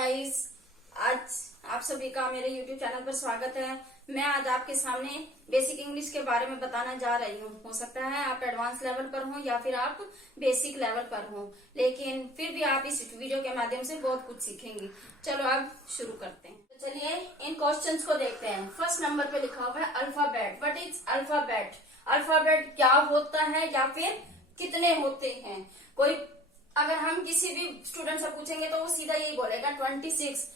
Guys, आज आप सभी का मेरे YouTube चैनल पर स्वागत है। मैं आज आपके सामने बेसिक इंग्लिश के बारे में बताना जा रही हूँ। हो सकता है आप एडवांस लेवल पर हो या फिर आप बेसिक लेवल पर हो, लेकिन फिर भी आप इस वीडियो के माध्यम से बहुत कुछ सीखेंगे। चलो अब शुरू करते हैं। तो चलिए इन क्वेश्चंस को देखते हैं। फर्स्ट नंबर पे लिखा हुआ है alphabet. What is alphabet? Alphabet क्या होता है या फिर कितने होते हैं? कोई अगर हम किसी भी स्टूडेंट से पूछेंगे तो वो सीधा यही बोलेगा 26,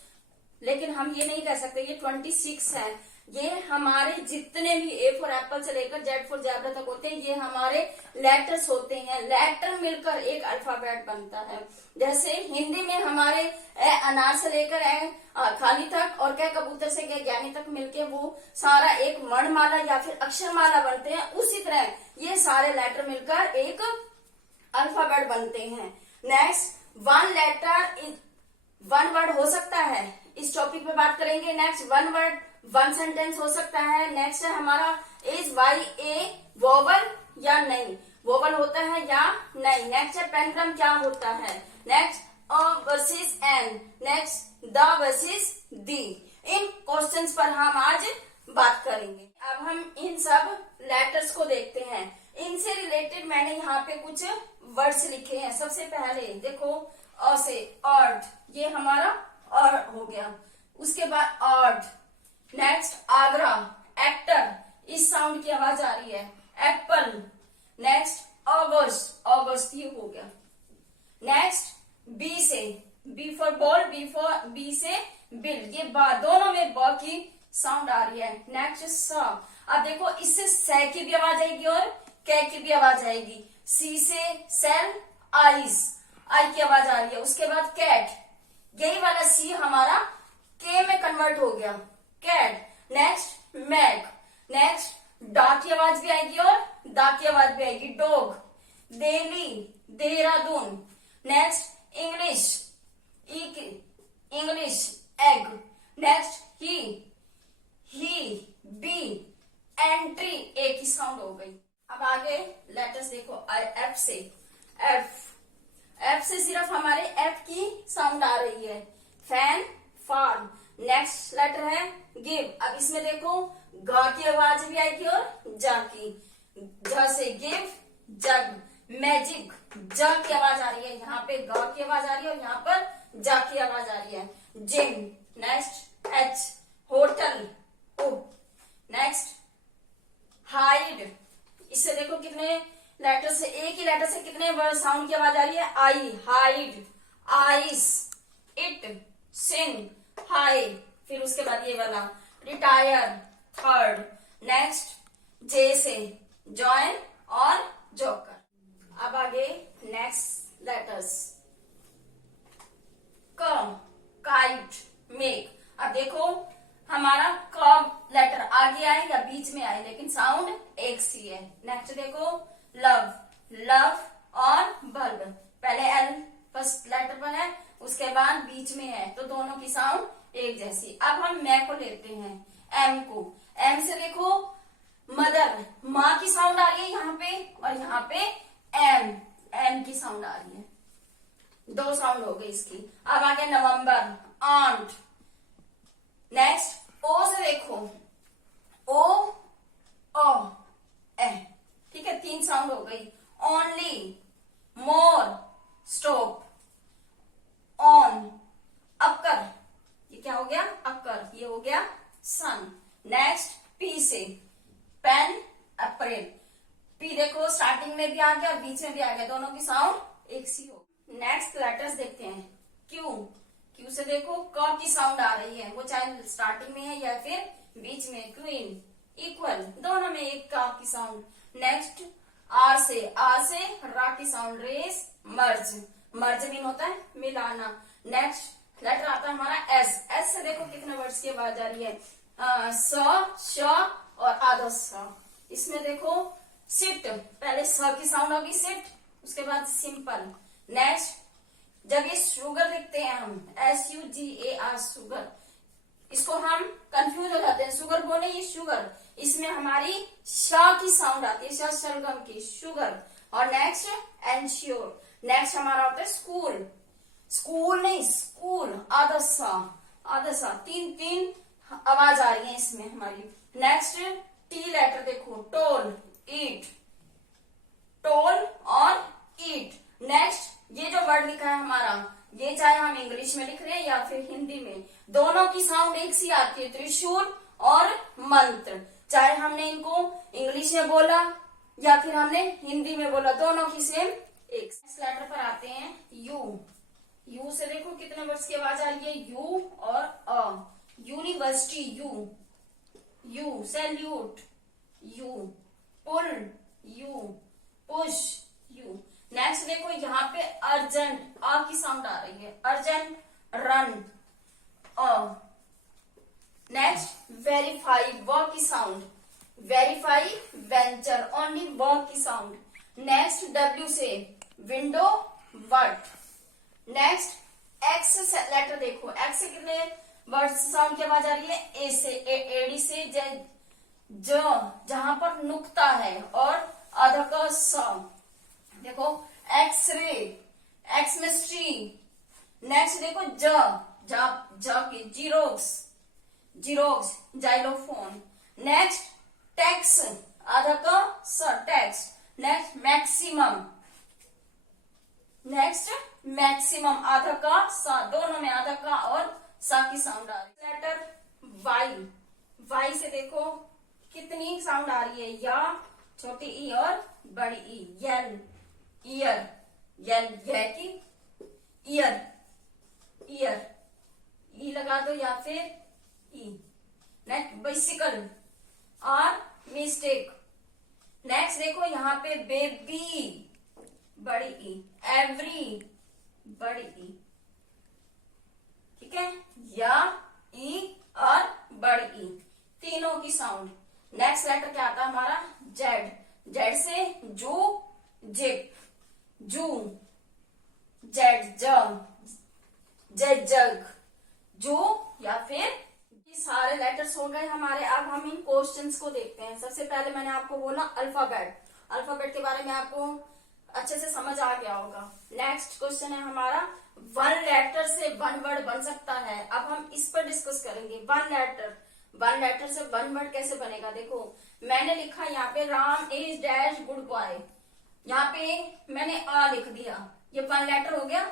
लेकिन हम ये नहीं कह सकते ये 26 है। ये हमारे जितने भी ए फॉर एप्पल से लेकर जेड फॉर जैबरा तक होते हैं, ये हमारे लेटर्स होते हैं। लेटर मिलकर एक अल्फाबेट बनता है। जैसे हिंदी में हमारे ए अनार से लेकर ए खाली तक और कै कबूतर से कै ज्ञानी तक मिलके वो सारा एक वर्णमाला या फिर अक्षरमाला बनते हैं। उसी तरह ये सारे लेटर मिलकर एक अल्फाबेट बनते हैं। Next, one letter is one word हो सकता है, इस टॉपिक पे बात करेंगे। Next, one word one sentence हो सकता है। नेक्स्ट है हमारा इज वाई ए वोवल या नहीं, वोवल होता है या नहीं। नेक्स्ट है पेनग्राम क्या होता है। Next a versus an. Next the versus the. इन क्वेश्चंस पर हम आज बात करेंगे। अब हम इन सब लेटर्स को देखते हैं। इनसे रिलेटेड मैंने यहाँ पे कुछ वर्ड्स लिखे हैं। सबसे पहले देखो अ से अर्ड, ये हमारा और हो गया। उसके बाद अर्ड। नेक्स्ट आगरा, एक्टर, इस साउंड की आवाज आ रही है। एप्पल। नेक्स्ट ऑगस्ट, ऑगस्ट ये हो गया। नेक्स्ट बी से, बी फॉर बॉल, बी से बिल, ये दोनों में ब की साउंड आ रही है। नेक्स्ट स, अब देखो इससे से की भी आवाज आएगी और कै की भी आवाज आएगी। सी से सेल, आइस, आई की आवाज आ रही है। उसके बाद कैट, यही वाला सी हमारा के में कन्वर्ट हो गया, कैट। Next mag. नेक्स्ट डा की आवाज भी आएगी और दा की आवाज भी आएगी, dog. Delhi, Dehradun. Next English, English, egg. Next he, be, entry, एक ही साउंड हो गई। अब आगे लेटर्स देखो। एफ से, एफ से सिर्फ हमारे एफ की साउंड आ रही है। Fan, farm. नेक्स्ट लेटर है गिव। अब इसमें देखो ग की आवाज भी आएगी और जा की। ज से गिव, जग। मैजिक, ज की आवाज आ रही है, यहाँ पे ग की आवाज आ रही है और यहाँ पर जा की आवाज आ रही है। जिम। नेक्स्ट एच, होटल, ओ। नेक्स्ट हाइड, इससे देखो कितने लेटर से, एक ही लेटर से कितने वर्ड साउंड की आवाज आ रही है। I, hide, ice, it, sin, high. फिर उसके बाद ये वाला रिटायर, थर्ड। नेक्स्ट जे से जॉइन और जोकर। अब आगे नेक्स्ट लेटर्स। क, काइट, मेक। अब देखो हमारा क लेटर आगे आए या बीच में आए, लेकिन साउंड एक सी है। नेक्स्ट देखो लव, लव और बल्ब। पहले एल फर्स्ट लेटर पर है, उसके बाद बीच में है, तो दोनों की साउंड एक जैसी। अब हम मैं को लेते हैं, एम को। एम से देखो मदर, माँ की साउंड आ रही है यहाँ पे और यहाँ पे एम की साउंड आ रही है, दो साउंड हो गई इसकी। अब आगे नवंबर, आंट। नेक्स्ट ओ से देखो ओ, ओ, ए, ठीक है, तीन साउंड हो गई। Only, more, stop, on, occur, ये क्या हो गया, अक्कर, ये हो गया सन। नेक्स्ट पी से पेन, अप्रैल। पी देखो स्टार्टिंग में भी आ गया और बीच में भी आ गया, दोनों की साउंड एक सी हो। नेक्स्ट लेटर्स देखते हैं। क्यू, क्यू से देखो क की साउंड आ रही है, वो चाहे स्टार्टिंग में है या फिर बीच में। क्वीन, इक्वल, दोनों में एक का की साउंड। नेक्स्ट आर से रा की साउंड, रेस, मर्ज, मर्ज मीन होता है मिलाना। नेक्स्ट लेटर आता है हमारा एस। एस से देखो कितने वर्ड्स की आवाज आ रही है, स, श और आधा स। इसमें देखो सिट, पहले स की साउंड होगी सिट, उसके बाद सिंपल। नेक्स्ट जब ये शुगर लिखते हैं हम, SUGAR, शुगर, इसको हम कंफ्यूज हो जाते हैं, शुगर बोले ये शुगर, इसमें हमारी श की साउंड आती है, शलगम की, शुगर। और नेक्स्ट एंश्योर। नेक्स्ट हमारा होता है स्कूल, स्कूल नहीं स्कूल, आदसा, आदसा, तीन तीन आवाज आ रही है इसमें हमारी। नेक्स्ट टी लेटर देखो, टोल, ईट, टोल और ईट। नेक्स्ट ये जो वर्ड लिखा है हमारा, ये चाहे हम इंग्लिश में लिख रहे हैं या फिर हिंदी में, दोनों की साउंड एक सी आती है, त्रिशूल और मंत्र। चाहे हमने इनको इंग्लिश में बोला या फिर हमने हिंदी में बोला, दोनों की सेम एक। इस लेटर पर आते हैं यू। यू से देखो कितने वर्ड्स की आवाज आ रही है, यू और अ। University, U, U, salute, U, pull, U, push, U. Next देखो यहाँ पे अर्जेंट, आ की साउंड आ रही है, urgent, run, a. Next verify, v की sound, verify, venture, only v की साउंड। नेक्स्ट डब्ल्यू से window, word. Next X letter देखो, एक्स से कितने वर्ड साउंड की आवाज आ रही है, ए से, एडी से, जो जहां पर नुक्ता है, और आधा का साउंड देखो, एक्सरे, एक्समिस्ट्री। नेक्स्ट देखो की xerox, xerox, xylophone. Next tax, आधा का स, tax. Next maximum, next maximum, आधा का सा, दोनों में आधा का और सा की साउंड आ रही है। लेटर वाई, वाई से देखो कितनी साउंड आ रही है, या छोटी ई और बड़ी ई। यल, ईयर, यल, यह की ईयर, ईयर, ई लगा दो या फिर ई। नेक्स्ट बाइसिकल और मिस्टेक। नेक्स्ट देखो यहाँ पे बेबी, बड़ी ई, एवरी, बड़ी ई, ठीक है, या, ई और बड़ी ई, तीनों की साउंड। नेक्स्ट लेटर क्या आता है हमारा, जेड। जेड से जू, जिप, जू, जेड, जग, जेड, जग, जू या फिर। ये सारे लेटर्स हो गए हमारे। अब हम इन क्वेश्चंस को देखते हैं। सबसे पहले मैंने आपको बोला अल्फाबेट, अल्फाबेट के बारे में आपको अच्छे से समझ आ गया होगा। नेक्स्ट क्वेश्चन है हमारा, वन लेटर से वन वर्ड बन सकता है। अब हम इस पर डिस्कस करेंगे। वन लेटर से वन वर्ड कैसे बनेगा। देखो मैंने लिखा यहाँ पे Ram is dash good boy, यहाँ पे मैंने आ लिख दिया, ये वन लेटर हो गया।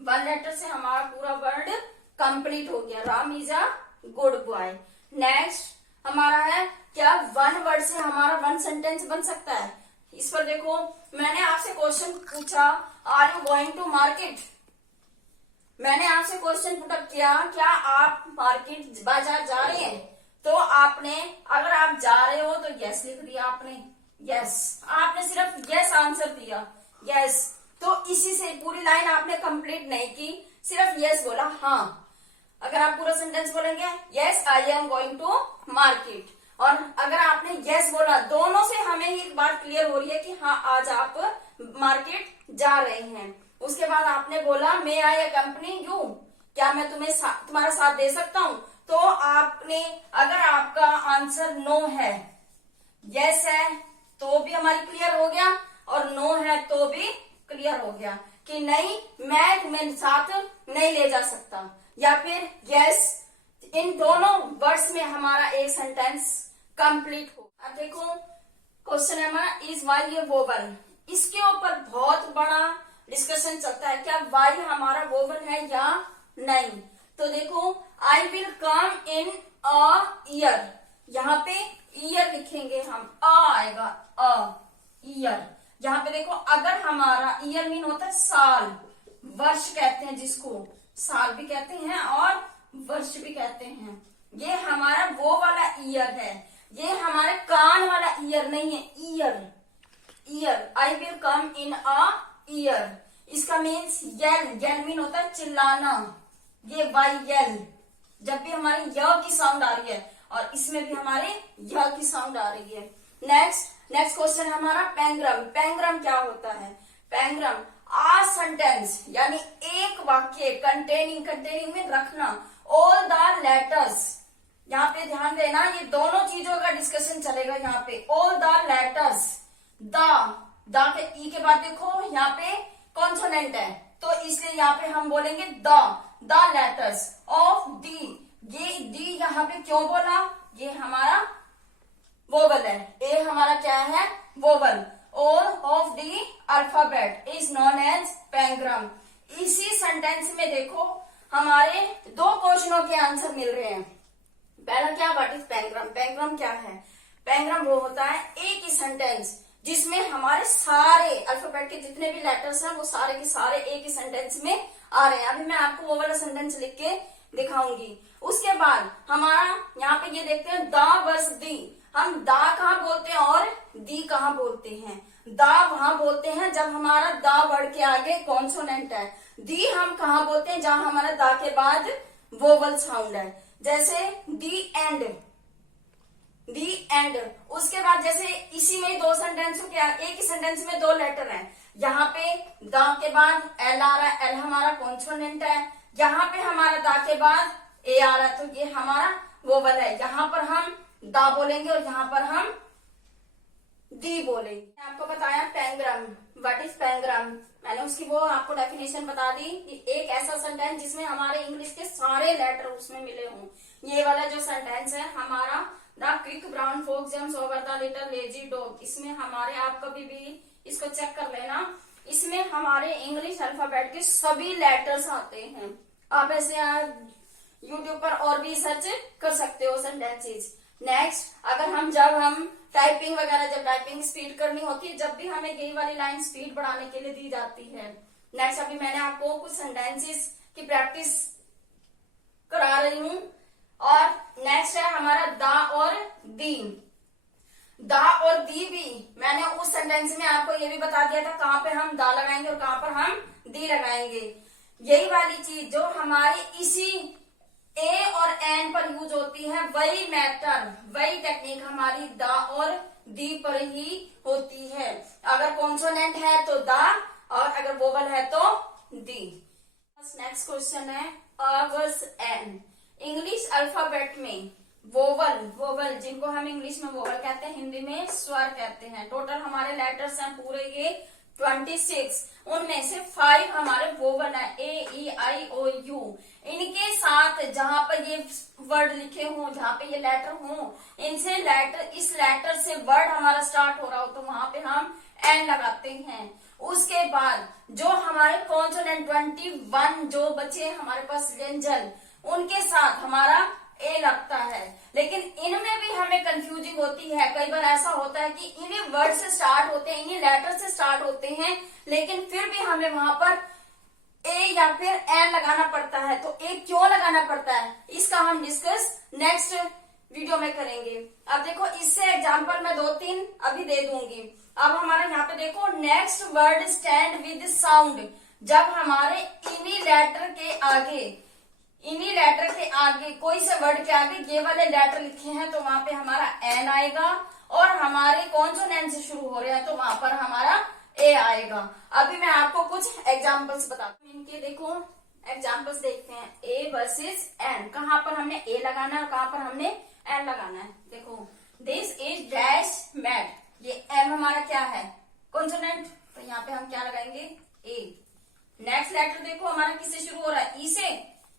वन लेटर से हमारा पूरा वर्ड कंप्लीट हो गया, Ram is a good boy. Next हमारा है क्या वन वर्ड से हमारा वन सेंटेंस बन सकता है। इस पर देखो मैंने आपसे क्वेश्चन पूछा, are you going to market. मैंने आपसे क्वेश्चन पुटअप किया, क्या आप मार्केट बाजार जा रहे हैं। तो आपने, अगर आप जा रहे हो तो यस लिख दिया आपने, यस, आपने सिर्फ यस आंसर दिया, यस। तो इसी से पूरी लाइन आपने कंप्लीट नहीं की, सिर्फ यस बोला। हाँ, अगर आप पूरा सेंटेंस बोलेंगे yes I am going to market, और अगर आपने यस बोला, दोनों से हमें एक बात क्लियर हो रही है कि हाँ आज आप मार्केट जा रहे हैं। उसके बाद आपने बोला मे आई कंपनी यू, क्या मैं तुम्हारा साथ दे सकता हूं। तो आपने, अगर आपका आंसर नो है, यस है तो भी हमारी क्लियर हो गया, और नो है तो भी क्लियर हो गया कि नहीं मैं तुम्हें साथ नहीं ले जा सकता, या फिर यस। इन दोनों वर्ड्स में हमारा एक सेंटेंस कंप्लीट हो। अब देखो क्वेश्चन है हमारा, इज वाई ए वोवल। इसके ऊपर बहुत बड़ा डिस्कशन चलता है, क्या वाई हमारा वोवल है या नहीं। तो देखो I will come in a year, यहाँ पे ईयर लिखेंगे हम, अ आएगा, अ ईयर। यहाँ पे देखो अगर हमारा ईयर मीन होता है साल, वर्ष कहते हैं जिसको, साल भी कहते हैं और वर्ष भी कहते हैं। ये हमारा वो वाला ईयर है, ये हमारे कान वाला ईयर नहीं है, year, year. I will come in a year, इसका मीन्स येल, येल मीन होता है चिल्लाना, ये वाई येल। जब भी हमारी य की साउंड आ रही है, और इसमें भी हमारे य की साउंड आ रही है। नेक्स्ट क्वेश्चन है हमारा पैंग्रम। पैंग्रम क्या होता है। पैंग्रम आ सेंटेंस, यानी एक वाक्य, कंटेनिंग में रखना ऑल द लेटर्स। यहाँ पे ध्यान देना, ये दोनों चीजों का डिस्कशन चलेगा यहाँ पे। ऑल द लेटर्स, द के ई के बाद देखो यहाँ पे कॉन्सोनेंट है, तो इसलिए यहाँ पे हम बोलेंगे the the letters of the, ये दी यहाँ पे क्यों बोला, ये हमारा वोवल है, ए हमारा क्या है वोवल, और of the alphabet is known as pangram. इसी सेंटेंस में देखो हमारे दो क्वेश्चनों के आंसर मिल रहे हैं। पहला क्या, व्हाट इज पैंग्राम, पैंग्राम क्या है, पैंग्राम वो होता है एक ही सेंटेंस जिसमें हमारे सारे अल्फाबेट के जितने भी लेटर्स हैं वो सारे के सारे एक ही सेंटेंस में आ रहे हैं। अभी मैं आपको वो वाला सेंटेंस लिख के दिखाऊंगी। उसके बाद हमारा यहाँ पे ये देखते हैं द वर्स दी, हम दा कहाँ बोलते हैं और दी कहाँ बोलते हैं। दा वहां बोलते हैं जब हमारा दा वर्ड के आगे कॉन्सोनेंट है, दी हम कहाँ बोलते हैं जहां हमारा दा के बाद वोवल साउंड है, जैसे दी एंड, दी एंड। उसके बाद जैसे इसी में दो सेंटेंस हो क्या, एक ही सेंटेंस में दो लेटर हैं, यहाँ पे दा के बाद एल आ रहा है, एल हमारा कॉन्सोनेंट है, यहाँ पे हमारा दा के बाद ए आ रहा है, तो ये हमारा वोवल है। यहाँ पर हम दा बोलेंगे और यहाँ पर हम दी बोलेंगे। आपको बताया पैंग्राम, व्हाट इज पैंग्राम, मैंने उसकी वो आपको डेफिनेशन बता दी कि एक ऐसा सेंटेंस जिसमें हमारे इंग्लिश के सारे लेटर उसमें मिले हों। ये वाला जो सेंटेंस है हमारा the quick brown fox jumps over the little lazy dog, इसमें हमारे, आप कभी भी इसको चेक कर लेना, इसमें हमारे इंग्लिश अल्फाबेट के सभी लेटर्स आते हैं। आप ऐसे यूट्यूब पर और भी सर्च कर सकते हो सेंटेंसेस। नेक्स्ट, अगर जब हम टाइपिंग वगैरह, जब टाइपिंग स्पीड करनी होती है, जब भी हमें यही वाली लाइन स्पीड बढ़ाने के लिए दी जाती है। नेक्स्ट, अभी मैंने आपको कुछ सेंटेंसेस की प्रैक्टिस करा रही हूं। और नेक्स्ट है हमारा दा और दी। दा और दी भी मैंने उस सेंटेंस में आपको ये भी बता दिया था कहाँ पे हम दा लगाएंगे और कहाँ पर हम दी लगाएंगे। यही वाली चीज जो हमारी इसी ए और एन पर यूज होती है, वही मेथड, वही टेक्निक हमारी दा और दी पर ही होती है। अगर कॉन्सोनेंट है तो दा और अगर वोवल है तो दी। नेक्स्ट क्वेश्चन है अ वर्स एन। इंग्लिश अल्फाबेट में वोवल, वोवल जिनको हम इंग्लिश में वोवल कहते हैं, हिंदी में स्वर कहते हैं। टोटल हमारे लेटर्स हैं पूरे ये 26, उनमें से 5 हमारे वोवल है, ए ई आई ओ यू। इनके साथ जहां पर ये वर्ड लिखे हों, जहां पे ये लेटर हों, इनसे लेटर, इस लेटर से वर्ड हमारा स्टार्ट हो रहा हो तो वहां पे हम एन लगाते हैं। उसके बाद जो हमारे कॉन्सोनेंट 21 जो बचे हमारे पास व्यंजन, उनके साथ हमारा ए लगता है। लेकिन इनमें भी हमें कंफ्यूजिंग होती है, कई बार ऐसा होता है कि इन्हीं वर्ड से स्टार्ट होते हैं, इन्हीं लेटर से स्टार्ट होते हैं, लेकिन फिर भी हमें वहां पर ए या फिर एन लगाना पड़ता है। तो ए क्यों लगाना पड़ता है, इसका हम डिस्कस नेक्स्ट वीडियो में करेंगे। अब देखो, इससे एग्जाम्पल मैं 2-3 अभी दे दूंगी। अब हमारा यहाँ पे देखो, next word stand with sound. जब हमारे इन्हीं लेटर के आगे कोई से वर्ड के आगे ये वाले लेटर लिखे हैं तो वहां पे हमारा एन आएगा, और हमारे कॉन्सोनेंट से शुरू हो रहे हैं तो वहां पर हमारा ए आएगा। अभी मैं आपको कुछ एग्जांपल्स बताती हूँ। इनके देखो एग्जांपल्स देखते हैं। ए वर्सेस एन, कहाँ पर हमने ए लगाना है और कहाँ पर हमने एन लगाना है। देखो, दिस इज डैश मैट, ये एम हमारा क्या है कॉन्सोनेंट, तो यहाँ पे हम क्या लगाएंगे ए। नेक्स्ट लेटर देखो हमारा किससे शुरू हो रहा है, ई से,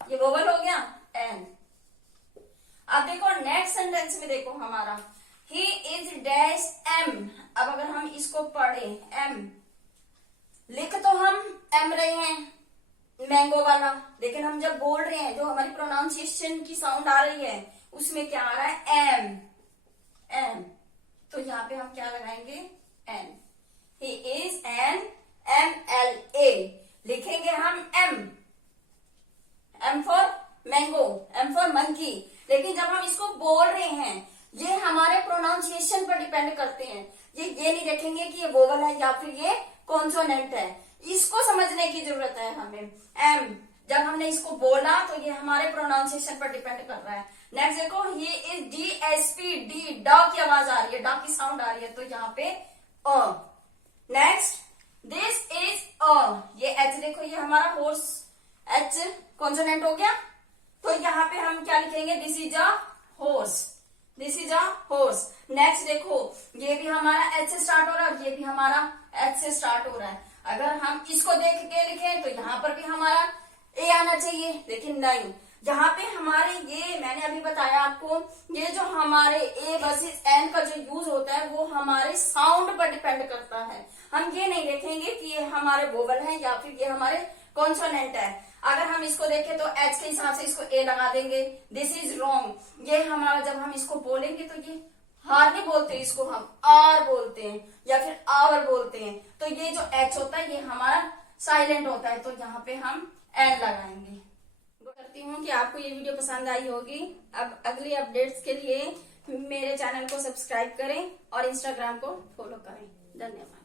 ये वोवल हो गया एन। अब देखो नेक्स्ट सेंटेंस में देखो हमारा ही इज डैश एम। अब अगर हम इसको पढ़े, एम लिख तो हम एम रहे हैं मैंगो वाला, लेकिन हम जब बोल रहे हैं जो हमारी प्रोनाउंसिएशन की साउंड आ रही है उसमें क्या आ रहा है एम, एम। तो यहाँ पे हम क्या लगाएंगे an. He is an MLA, लिखेंगे हम M, M for mango, M for monkey. लेकिन जब हम इसको बोल रहे हैं, ये हमारे प्रोनाउंसिएशन पर डिपेंड करते हैं। ये नहीं देखेंगे कि ये वोवल है या फिर ये कॉन्सोनेंट है, इसको समझने की जरूरत है हमें। एम जब हमने इसको बोला तो ये हमारे प्रोनाउंसिएशन पर डिपेंड कर रहा है। नेक्स्ट देखो, ये इज DSP, डी डॉ की आवाज आ रही है, डॉ की साउंड आ रही है, तो यहाँ पे अ। नेक्स्ट, दिस इज अ, ये एच देखो, ये हमारा हॉर्स, एच कॉन्सोनेंट हो गया, तो यहाँ पे हम क्या लिखेंगे, this is a horse, this is a horse. Next देखो, ये भी हमारा एच से स्टार्ट हो रहा है और ये भी हमारा एच से स्टार्ट हो रहा है। अगर हम इसको देख के लिखें तो यहाँ पर भी हमारा ए आना चाहिए, लेकिन नहीं। जहाँ पे हमारे ये मैंने अभी बताया आपको, ये जो हमारे ए वर्सेस एन का जो यूज होता है वो हमारे साउंड पर डिपेंड करता है। हम ये नहीं देखेंगे कि ये हमारे वोवल है या फिर ये हमारे कॉन्सोनेंट है। अगर हम इसको देखें तो एच के हिसाब से इसको ए लगा देंगे, दिस इज रॉन्ग। ये हमारा जब हम इसको बोलेंगे तो ये हार नहीं बोलते, इसको हम आर बोलते हैं या फिर आवर बोलते हैं। तो ये जो एच होता है ये हमारा साइलेंट होता है, तो यहाँ पे हम एन लगाएंगे। करती हूँ कि आपको ये वीडियो पसंद आई होगी। अब अगली अपडेट्स के लिए मेरे चैनल को सब्सक्राइब करें और इंस्टाग्राम को फॉलो करें। धन्यवाद।